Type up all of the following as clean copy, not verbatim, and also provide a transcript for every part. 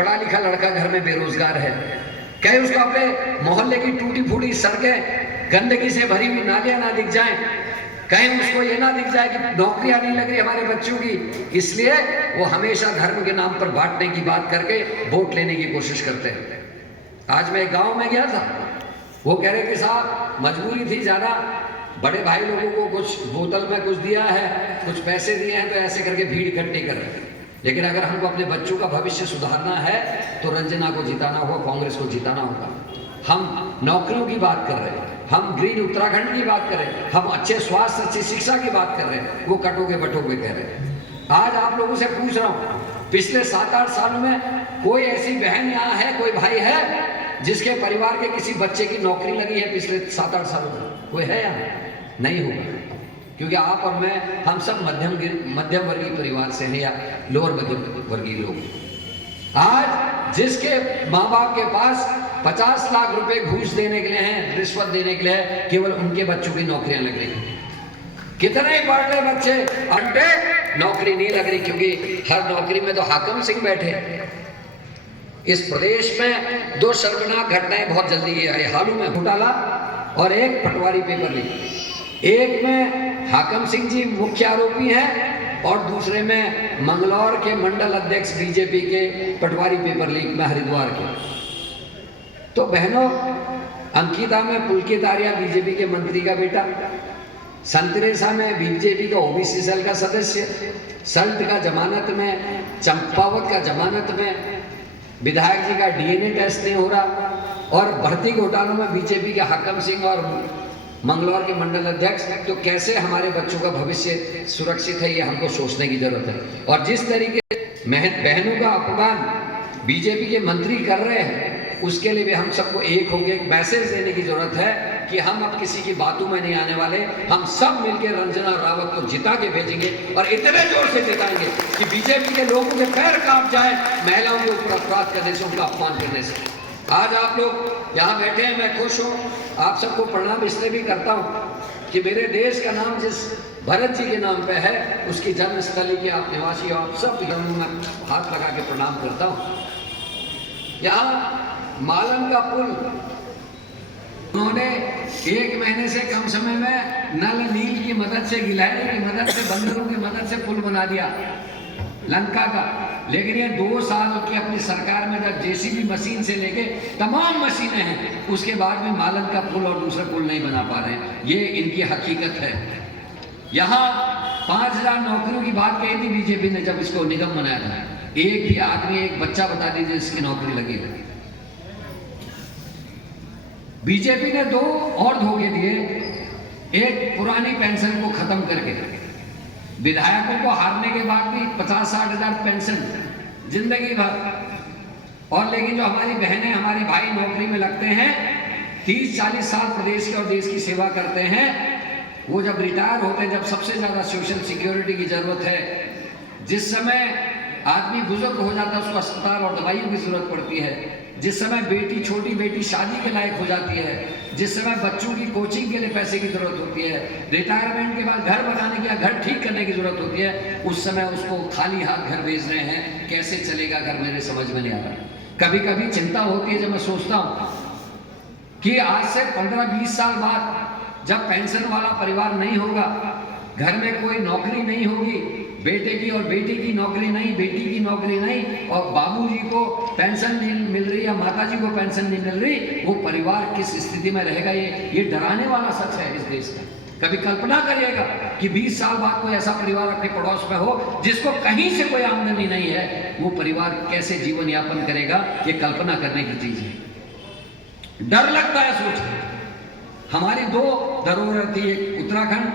पढ़ा लिखा लड़का घर में बेरोजगार है, कहीं उसको अपने मोहल्ले की टूटी फूटी सड़कें गंदगी से भरी हुई नालियां ना दिख जाएं, कहीं उसको ये ना दिख जाए कि नौकरियां नहीं लग रही हमारे बच्चों की, इसलिए वो हमेशा धर्म के नाम पर बांटने की बात करके वोट लेने की कोशिश करते हैं। आज मैं एक गांव में गया था, वो कह रहे कि साहब मजबूरी थी ज्यादा, बड़े भाई लोगों को कुछ बोतल में कुछ दिया है, कुछ पैसे दिए हैं, तो ऐसे करके भीड़ इकट्ठी कर रहे हैं। लेकिन अगर हमको अपने बच्चों का भविष्य सुधारना है तो रंजना को जिताना होगा, कांग्रेस को जिताना होगा। हम नौकरियों की बात कर रहे हैं, हम ग्रीन उत्तराखंड की बात कर रहे हैं, हम अच्छे स्वास्थ्य अच्छी शिक्षा की बात कर रहे हैं, वो कटोगे बटोगे कह रहे हैं। आज आप लोगों से पूछ रहा हूँ, पिछले 7-8 सालों में कोई ऐसी बहन यहाँ है, कोई भाई है जिसके परिवार के किसी बच्चे की नौकरी लगी है पिछले 7-8 सालों में? कोई है यहाँ? नहीं होगा, क्योंकि आप और मैं हम सब मध्यम वर्गीय परिवार से हैं या लोअर मध्यम वर्गीय लोग। आज जिसके माँ बाप के पास 50 लाख रुपए घूस देने के लिए हैं, रिश्वत देने के लिए है, केवल उनके बच्चों की नौकरियां लग रही। कितने ही पढ़ रहे बच्चे अंटे नौकरी नहीं लग रही, क्योंकि हर नौकरी में तो हाकिम सिंह बैठे। इस प्रदेश में 2 शर्मनाक घटनाएं बहुत जल्दी आई हाल में, घोटाला और एक पटवारी पेपर लीक। एक में हाकिम सिंह जी मुख्य आरोपी हैं और दूसरे में मंगलौर के मंडल अध्यक्ष बीजेपी के पटवारी पेपर लीक में हरिद्वार के। तो बहनों, अंकिता में पुलकित आर्या बीजेपी के मंत्री का बेटा, संतरेसा में बीजेपी का ओबीसी सेल का सदस्य, सल्ट का जमानत में, चंपावत का जमानत में, विधायक जी का डीएनए टेस्ट नहीं हो रहा, और भर्ती घोटालों में बीजेपी के हाकिम सिंह और मंगलौर के मंडल अध्यक्ष। तो कैसे हमारे बच्चों का भविष्य सुरक्षित है, ये हमको सोचने की जरूरत है। और जिस तरीके बहनों का अपमान बीजेपी के मंत्री कर रहे हैं, उसके लिए भी हम सबको एक होकर एक मैसेज देने की जरूरत है कि हम अब किसी की बातों में नहीं आने वाले। हम सब मिलकर रंजना रावत को जिता के भेजेंगे, और इतने जोर से जिताएंगे कि बीजेपी के लोगों के पैर कांप जाए महिलाओं के ऊपर अपराध करने से, उनका अपमान करने से। आज आप लोग यहाँ बैठे हैं, मैं खुश हूँ, आप सबको प्रणाम इसलिए भी करता हूँ कि मेरे देश का नाम जिस भरत जी के नाम पे है, उसकी जन्मस्थली के आप निवासी, आप सब में हाथ लगा के प्रणाम करता हूँ। यहाँ मालन का पुल उन्होंने 1 महीने से कम समय में नल नील की मदद से, गिलहरी की मदद से, बंदरों की मदद से पुल बना दिया लंका का। लेकिन ये 2 साल की अपनी सरकार में जब जेसीबी मशीन से लेके तमाम मशीनें हैं, उसके बाद भी मालन का पुल और दूसरा पुल नहीं बना पा रहे हैं। ये इनकी हकीकत है। यहाँ 5000 नौकरियों की बात कही थी बीजेपी ने जब इसको निगम बनाया था। एक भी आदमी, एक बच्चा बता दीजिए जिसकी नौकरी लगी है। बीजेपी ने 2 और धोखे दिए। एक, पुरानी पेंशन को खत्म करके विधायकों को हारने के बाद भी 50-60 हजार पेंशन जिंदगी भर। और लेकिन जो हमारी बहनें, हमारे भाई नौकरी में लगते हैं, 30-40 साल प्रदेश के और देश की सेवा करते हैं, वो जब रिटायर होते हैं, जब सबसे ज्यादा सोशल सिक्योरिटी की जरूरत है, जिस समय आदमी बुजुर्ग हो जाता है, उसको अस्पताल और दवाइयों की जरूरत पड़ती है, जिस समय बेटी, छोटी बेटी शादी के लायक हो जाती है, जिस समय बच्चों की कोचिंग के लिए पैसे की जरूरत होती है, रिटायरमेंट के बाद घर बनाने की या घर ठीक करने की जरूरत होती है, उस समय उसको खाली हाथ घर भेज रहे हैं। कैसे चलेगा घर, मेरे समझ में नहीं आ रहा। कभी कभी चिंता होती है जब मैं सोचता हूँ कि आज से 15-20 साल बाद जब पेंशन वाला परिवार नहीं होगा, घर में कोई नौकरी नहीं होगी, बेटे की और बेटी की नौकरी नहीं, बेटी की नौकरी नहीं, और बाबूजी को पेंशन नहीं मिल रही या माताजी को पेंशन नहीं मिल रही, वो परिवार किस स्थिति में रहेगा। ये डराने वाला सच है इस देश का। कभी कल्पना करिएगा कि 20 साल बाद कोई ऐसा परिवार अपने पड़ोस में हो जिसको कहीं से कोई आमदनी नहीं है, वो परिवार कैसे जीवन यापन करेगा, ये कल्पना करने की चीज है। डर लगता है सोच के। हमारी 2 धरोहर थी, एक उत्तराखंड,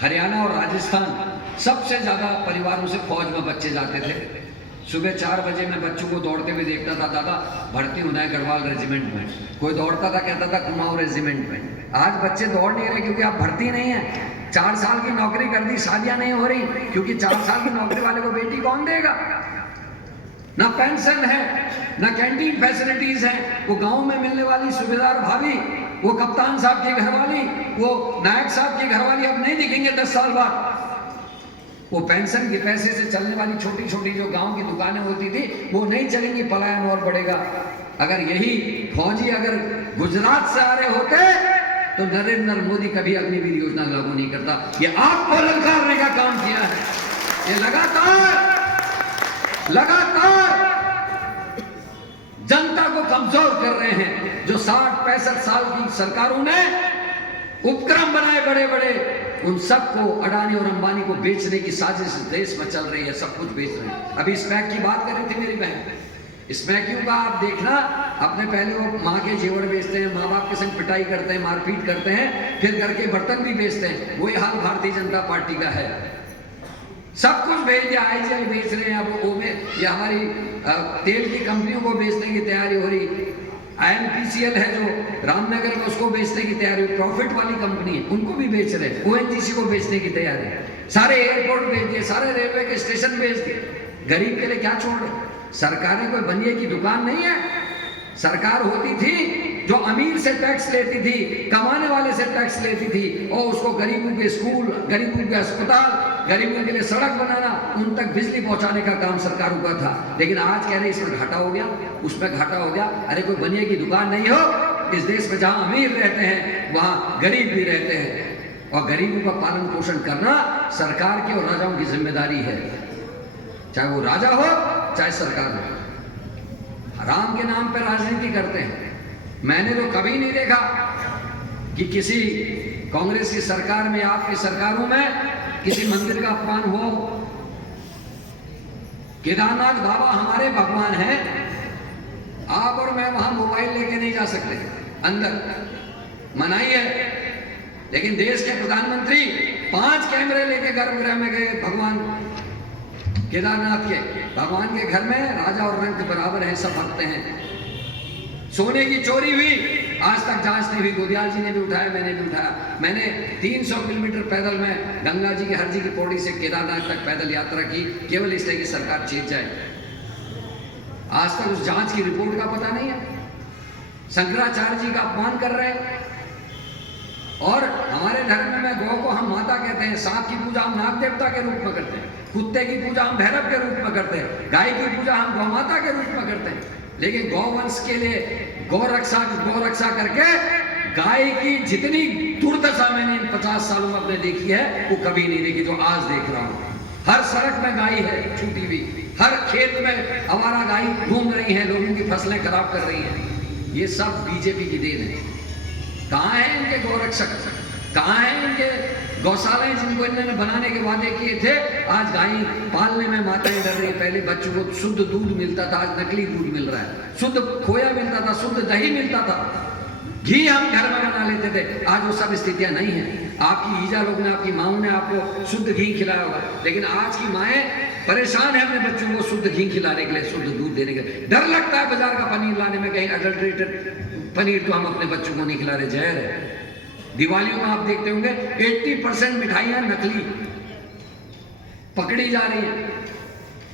हरियाणा और राजस्थान। सबसे ज्यादा परिवारों से फौज में बच्चे जाते थे। सुबह 4 बजे मैं बच्चों को दौड़ते हुए देखता था, दादा भर्ती होना है गढ़वाल रेजिमेंट में। कोई दौड़ता था, कहता था कुमाऊं रेजिमेंट में। आज बच्चे दौड़ नहीं रहे क्योंकि आप भर्ती नहीं है। 4 साल की नौकरी कर दी, शादियां नहीं हो रही क्योंकि 4 साल की नौकरी वाले को बेटी कौन देगा। ना पेंशन है, ना कैंटीन फैसिलिटीज है। वो गांव में मिलने वाली सूबेदार भाभी, वो कप्तान साहब की घरवाली, वो नायक साहब की घरवाली अब नहीं दिखेंगे 10 साल बाद। वो पेंशन के पैसे से चलने वाली छोटी छोटी जो गांव की दुकानें होती थी वो नहीं चलेंगी, पलायन और बढ़ेगा। अगर यही फौजी अगर गुजरात से आ रहे होते तो नरेंद्र मोदी कभी अग्निवीर योजना लागू नहीं करता। ये आपको ललकारने का काम किया है। ये लगातार जनता को कमजोर कर रहे हैं। जो 60-65 साल की सरकारों ने उपक्रम बनाए बड़े बड़े, उन सबको अडानी और अंबानी को बेचने की साजिश देश में चल रही है। सब कुछ बेच रहे हैं। अभी स्मैक की बात कर रही थी मेरी बहन, स्मैकियों का आप देखना, अपने पहले वो माँ के जेवर बेचते हैं, माँ बाप के संग पिटाई करते हैं, मारपीट करते हैं, फिर घर के बर्तन भी बेचते हैं। वही हाल भारतीय जनता पार्टी का है। सब कुछ बेच दिया, आईजीएल बेच रहे हैं, अब वो में ये हमारी तेल की कंपनियों को बेचने की तैयारी हो रही। INPCL है जो रामनगर में, उसको बेचने की तैयारी, प्रॉफिट वाली कंपनी है, उनको भी बेच रहे हैं। ONGC को बेचने की तैयारी, सारे एयरपोर्ट बेच दिए, सारे रेलवे के स्टेशन बेच दिए। गरीब के लिए क्या छोड़ रहे? सरकारें कोई बनिए की दुकान नहीं है। सरकार होती थी जो अमीर से टैक्स लेती थी, कमाने वाले से टैक्स लेती थी, और उसको गरीबों के स्कूल, गरीबों के अस्पताल, गरीबों के लिए सड़क बनाना, उन तक बिजली पहुंचाने का काम सरकारों का था। लेकिन आज कह रहे इसमें घाटा हो गया, उसमें घाटा हो गया। अरे कोई बनिए की दुकान नहीं हो। इस देश में जहां अमीर रहते हैं वहां गरीब भी रहते हैं, और गरीबों का पालन पोषण करना सरकार की और राजाओं की जिम्मेदारी है, चाहे वो राजा हो चाहे सरकार हो। राम के नाम पर राजनीति करते हैं। मैंने तो कभी नहीं देखा कि किसी कांग्रेस की सरकार में, आपकी सरकारों में किसी मंदिर का अपमान हो। केदारनाथ बाबा हमारे भगवान हैं, आप और मैं वहां मोबाइल लेके नहीं जा सकते, अंदर मनाही है। लेकिन देश के प्रधानमंत्री 5 कैमरे लेके गर्भगृह में गए। भगवान केदारनाथ के भगवान के घर में राजा और रंक बराबर हैं, सब भगते हैं। सोने की चोरी हुई, आज तक जांच नहीं हुई। गोदियाल जी ने भी उठाया, मैंने भी उठाया। मैंने 300 किलोमीटर पैदल में गंगा जी की, हर जी की पौड़ी से केदारनाथ तक पैदल यात्रा की, केवल इसलिए कि सरकार चेत जाए। आज तक उस जांच की रिपोर्ट का पता नहीं है। शंकराचार्य जी का अपमान कर रहे हैं। और हमारे धर्म में गौ को हम माता कहते हैं, सांप की पूजा हम नाग देवता के रूप में करते हैं, कुत्ते की पूजा हम भैरव के रूप में करते हैं, गाय की पूजा हम गौ माता के रूप में करते हैं। लेकिन गौवंश के लिए गौ रक्षा करके गाय की जितनी दुर्दशा मैंने इन 50 सालों में अपने देखी है, वो कभी नहीं देखी जो आज देख रहा हूं। हर सड़क में गाय है छूटी हुई, हर खेत में हमारा गाय घूम रही है, लोगों की फसलें खराब कर रही हैं। ये सब बीजेपी की देन है। कहाँ है इनके गौरक्षक? कहाँ है इनके गौशालाएं जिनको इन्होंने बनाने के वादे किए थे? आज गाय पालने में माताएं डर रही। पहले बच्चों को शुद्ध दूध मिलता था, आज नकली दूध मिल रहा है। शुद्ध खोया मिलता था, शुद्ध दही मिलता था, घी हम घर में बना लेते थे। आज वो सब स्थितियां नहीं है। आपकी ईजा लोग ने, आपकी माओ ने आपको शुद्ध घी खिलाया होगा, लेकिन आज की माएँ परेशान है अपने बच्चों को शुद्ध घी खिलाने के लिए, शुद्ध दूध देने के लिए। डर लगता है बाजार का पनीर लाने में, कहीं अडल्ट्रेटेड पनीर तो हम अपने बच्चों को नहीं खिला रहे, जहर है। दिवालियों में आप देखते होंगे 80% मिठाइयां नकली पकड़ी जा रही है।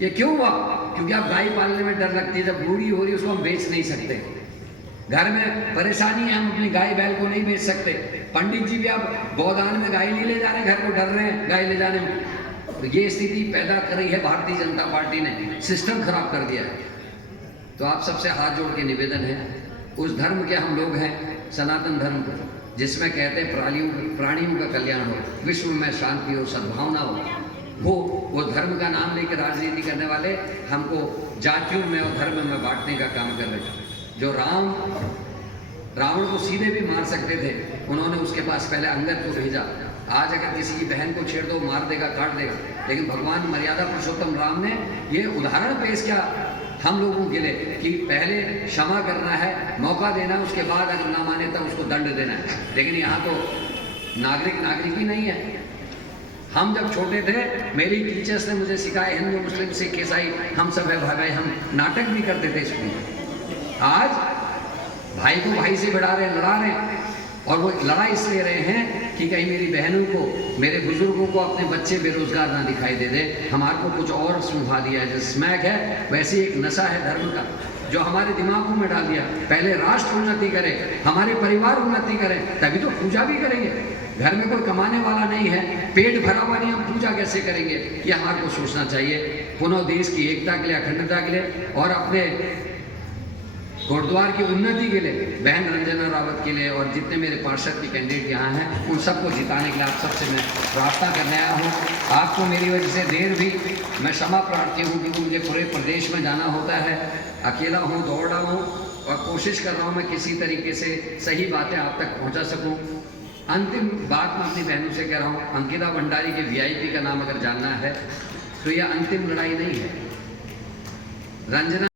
ये क्यों हुआ? क्योंकि आप गाय पालने में डर लगती है। जब बूढ़ी हो रही है उसको हम बेच नहीं सकते, घर में परेशानी है, हम अपनी गाय बैल को नहीं बेच सकते। पंडित जी भी अब गोदान में गाय नहीं ले जा रहे, घर को डर रहे हैं गाय ले जाने में। तो ये स्थिति पैदा कर रही है भारतीय जनता पार्टी ने, सिस्टम खराब कर दिया है। तो आप सबसे हाथ जोड़ के निवेदन है, उस धर्म के हम लोग हैं, सनातन धर्म को, जिसमें कहते हैं प्राणियों का कल्याण हो, विश्व में शांति हो, सद्भावना हो, वो धर्म का नाम लेकर राजनीति करने वाले हमको जातियों में और धर्म में बांटने का काम कर रहे थे। जो रावण को सीधे भी मार सकते थे, उन्होंने उसके पास पहले अंगद को भेजा। आज अगर किसी की बहन को छेड़ दो, मार देगा, काट देगा। लेकिन भगवान मर्यादा पुरुषोत्तम राम ने ये उदाहरण पेश किया हम लोगों के लिए कि पहले क्षमा करना है, मौका देना, उसके बाद अगर ना माने तब उसको दंड देना है। लेकिन यहाँ तो नागरिक ही नहीं है। हम जब छोटे थे, मेरी टीचर्स ने मुझे सिखाया, हिंदू मुस्लिम सिख ईसाई हम सब है भाई, हम नाटक भी करते थे स्कूल में। आज भाई को भाई से भिड़ा रहे, लड़ा रहे, और वो लड़ाई इसलिए रहे हैं कि कहीं मेरी बहनों को, मेरे बुजुर्गों को अपने बच्चे बेरोजगार ना दिखाई दे दे। हमारे को कुछ और सुझा दिया है। जैसे स्मैक है, वैसे एक नशा है धर्म का, जो हमारे दिमागों में डाल दिया। पहले राष्ट्र उन्नति करे, हमारे परिवार उन्नति करें, तभी तो पूजा भी करेंगे। घर में कोई कमाने वाला नहीं है, पेट भरा हुआ नहीं, हम पूजा कैसे करेंगे? ये हमारे को सोचना चाहिए। पुनः देश की एकता के लिए, अखंडता के लिए और अपने गुरुद्वार की उन्नति के लिए, बहन रंजना रावत के लिए और जितने मेरे पार्षद के कैंडिडेट यहाँ हैं उन सबको जिताने के लिए आप सबसे मैं प्रार्थना करने आया हूँ। आपको मेरी वजह से देर भी, मैं क्षमा प्रार्थी हूँ क्योंकि मुझे पूरे प्रदेश में जाना होता है, अकेला हूँ, दौड़ रहा हूँ और कोशिश कर रहा हूँ मैं किसी तरीके से सही बातें आप तक पहुँचा सकूँ। अंतिम बात मैं अपनी बहनों से कह रहा हूँ, अंकिता भंडारी के VIP का नाम अगर जानना है तो यह अंतिम लड़ाई नहीं है। रंजना